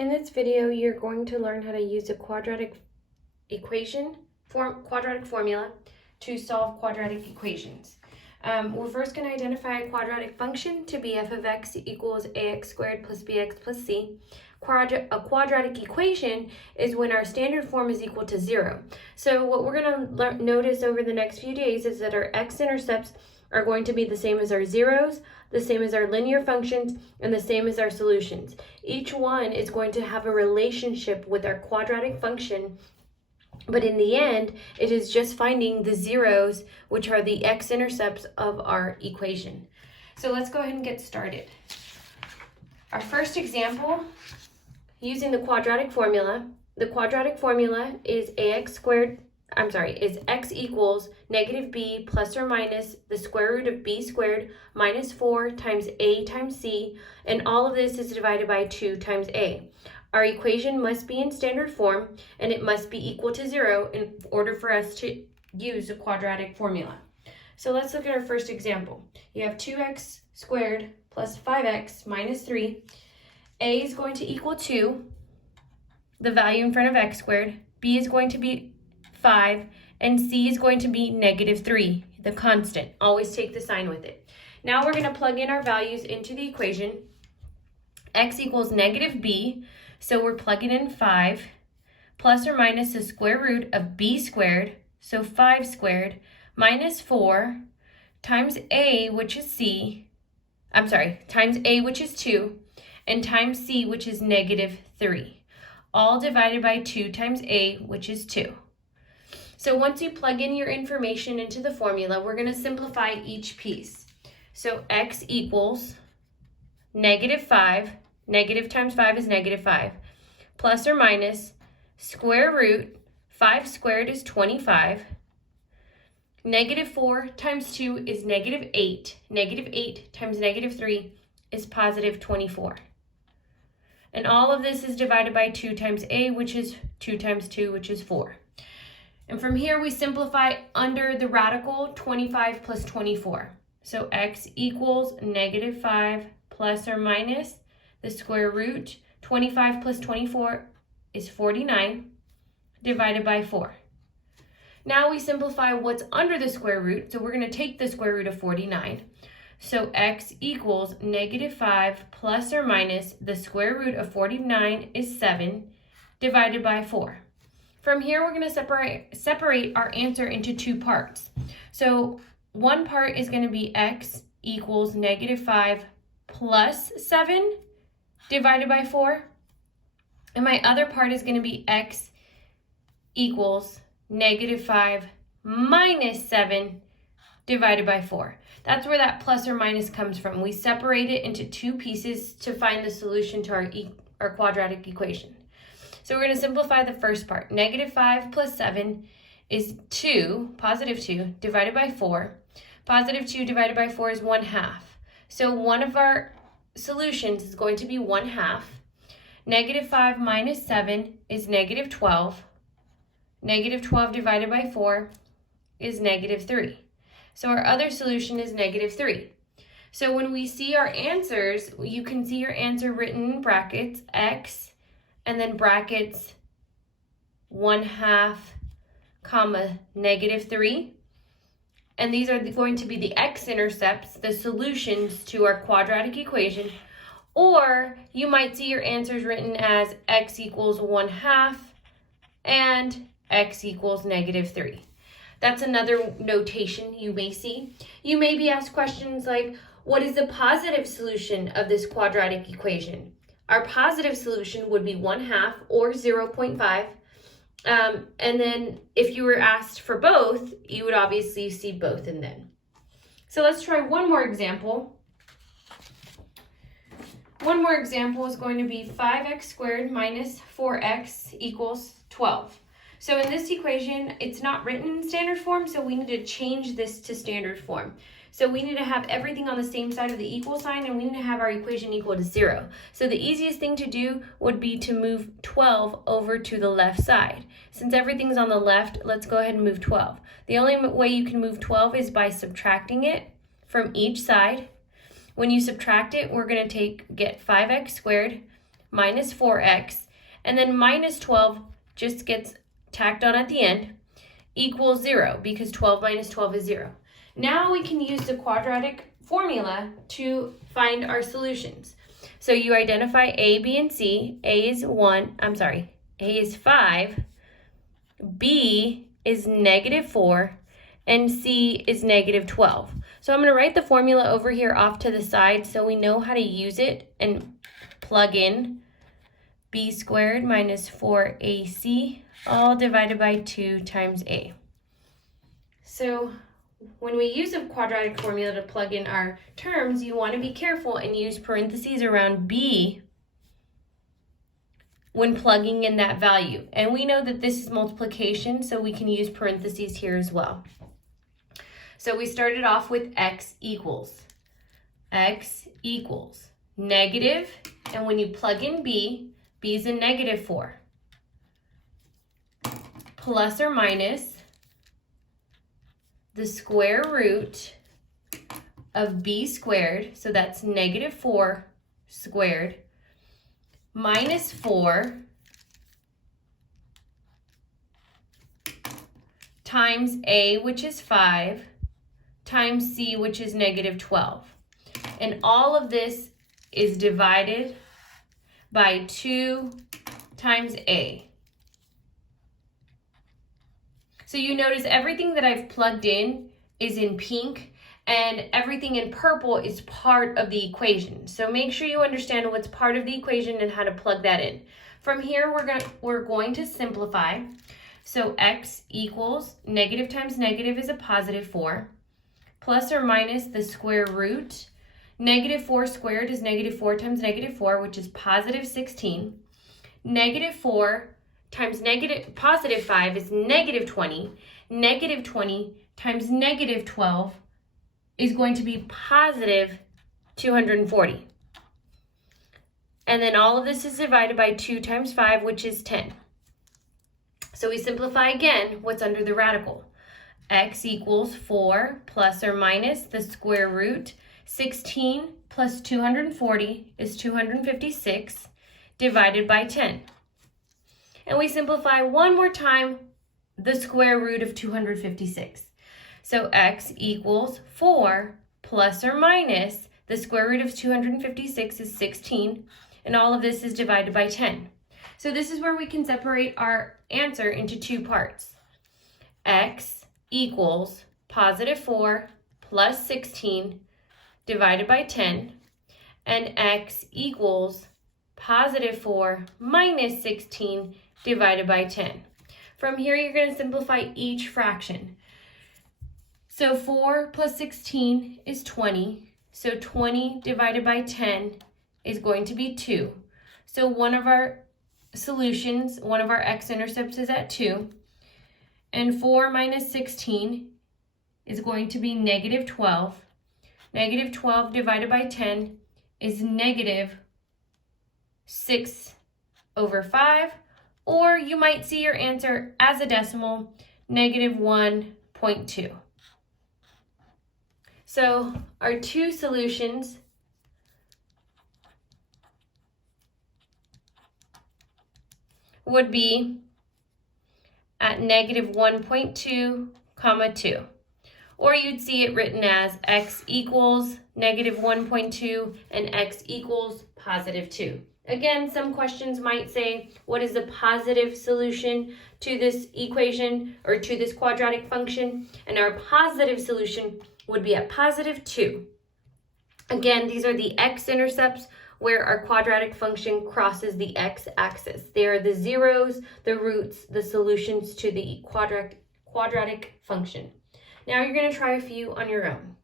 In this video, you're going to learn how to use a quadratic formula to solve quadratic equations. We're first going to identify a quadratic function to be f of x equals ax squared plus bx plus c. A quadratic equation is when our standard form is equal to 0. So what we're going to notice over the next few days is that our x-intercepts are going to be the same as our zeros, the same as our linear functions, and the same as our solutions. Each one is going to have a relationship with our quadratic function, but in the end, it is just finding the zeros, which are the x-intercepts of our equation. So let's go ahead and get started. Our first example, using the quadratic formula. The quadratic formula is is x equals negative b plus or minus the square root of b squared minus 4 times a times c, and all of this is divided by 2 times a. Our equation must be in standard form, and it must be equal to 0 in order for us to use the quadratic formula. So let's look at our first example. You have 2x squared plus 5x minus 3. A is going to equal 2, the value in front of x squared. B is going to be 5, and c is going to be negative 3, the constant. Always take the sign with it. Now we're going to plug in our values into the equation. X equals negative b, so we're plugging in 5, plus or minus the square root of b squared, so 5 squared, minus 4, times a, which is times a, which is 2, and times c, which is negative 3. All divided by 2 times a, which is 2. So once you plug in your information into the formula, we're going to simplify each piece. So x equals negative 5, negative times 5 is negative 5, plus or minus square root, 5 squared is 25, negative 4 times 2 is negative 8, negative 8 times negative 3 is positive 24. And all of this is divided by 2 times a, which is 2 times 2, which is 4. And from here, we simplify under the radical 25 plus 24. So x equals negative 5 plus or minus the square root. 25 plus 24 is 49 divided by 4. Now we simplify what's under the square root. So we're going to take the square root of 49. So x equals negative 5 plus or minus the square root of 49 is 7 divided by 4. From here, we're going to separate our answer into two parts. So one part is going to be x equals negative 5 plus 7 divided by 4. And my other part is going to be x equals negative 5 minus 7 divided by 4. That's where that plus or minus comes from. We separate it into two pieces to find the solution to our quadratic equation. So we're going to simplify the first part. Negative 5 plus 7 is 2, positive 2, divided by 4. Positive 2 divided by 4 is 1/2. So one of our solutions is going to be 1/2. Negative 5 minus 7 is negative 12. Negative 12 divided by 4 is negative 3. So our other solution is negative 3. So when we see our answers, you can see your answer written in brackets, x, and then brackets 1/2, comma, negative 3. And these are going to be the x-intercepts, the solutions to our quadratic equation. Or you might see your answers written as x equals 1/2 and x equals negative 3. That's another notation you may see. You may be asked questions like, what is the positive solution of this quadratic equation? Our positive solution would be 1/2 or 0.5. And then if you were asked for both, you would obviously see both in them. So let's try one more example. One more example is going to be 5x squared minus 4x equals 12. So in this equation, it's not written in standard form, so we need to change this to standard form. So we need to have everything on the same side of the equal sign, and we need to have our equation equal to 0. So the easiest thing to do would be to move 12 over to the left side. Since everything's on the left, let's go ahead and move 12. The only way you can move 12 is by subtracting it from each side. When you subtract it, we're going to get 5x squared minus 4x, and then minus 12 just gets tacked on at the end, equals 0, because 12 minus 12 is 0. Now we can use the quadratic formula to find our solutions. So you identify A, B, and C. A is 5, B is -4, and C is -12. So I'm going to write the formula over here off to the side so we know how to use it and plug in B squared minus 4AC, all divided by 2 times A. So when we use a quadratic formula to plug in our terms, you want to be careful and use parentheses around B when plugging in that value. And we know that this is multiplication, so we can use parentheses here as well. So we started off with x equals negative, and when you plug in B is a -4, plus or minus the square root of B squared, so that's -4 squared, minus 4 times A, which is 5, times C, which is -12. And all of this is divided by 2 times A. So you notice everything that I've plugged in is in pink, and everything in purple is part of the equation. So make sure you understand what's part of the equation and how to plug that in. From here, we're going to simplify. So x equals negative times negative is a +4, plus or minus the square root. -4 squared is -4 times -4, which is +16. -4 times +5 is -20. -20 times -12 is going to be +240. And then all of this is divided by 2 times 5, which is 10. So we simplify again what's under the radical. X equals 4 plus or minus the square root. 16 plus 240 is 256 divided by 10. And we simplify one more time the square root of 256. So x equals 4 plus or minus the square root of 256 is 16, and all of this is divided by 10. So this is where we can separate our answer into two parts. X equals +4 plus 16 divided by 10, and x equals +4 minus 16 divided by 10. From here, you're going to simplify each fraction. So 4 plus 16 is 20. So 20 divided by 10 is going to be 2. So one of our solutions, one of our x-intercepts is at 2. And 4 minus 16 is going to be -12. -12 divided by 10 is -6/5. Or you might see your answer as a decimal, -1.2. So our two solutions would be at -1.2, 2. Or you'd see it written as x equals -1.2 and x equals +2. Again, some questions might say, what is the positive solution to this equation or to this quadratic function? And our positive solution would be at +2. Again, these are the x-intercepts where our quadratic function crosses the x-axis. They are the zeros, the roots, the solutions to the quadratic function. Now you're going to try a few on your own.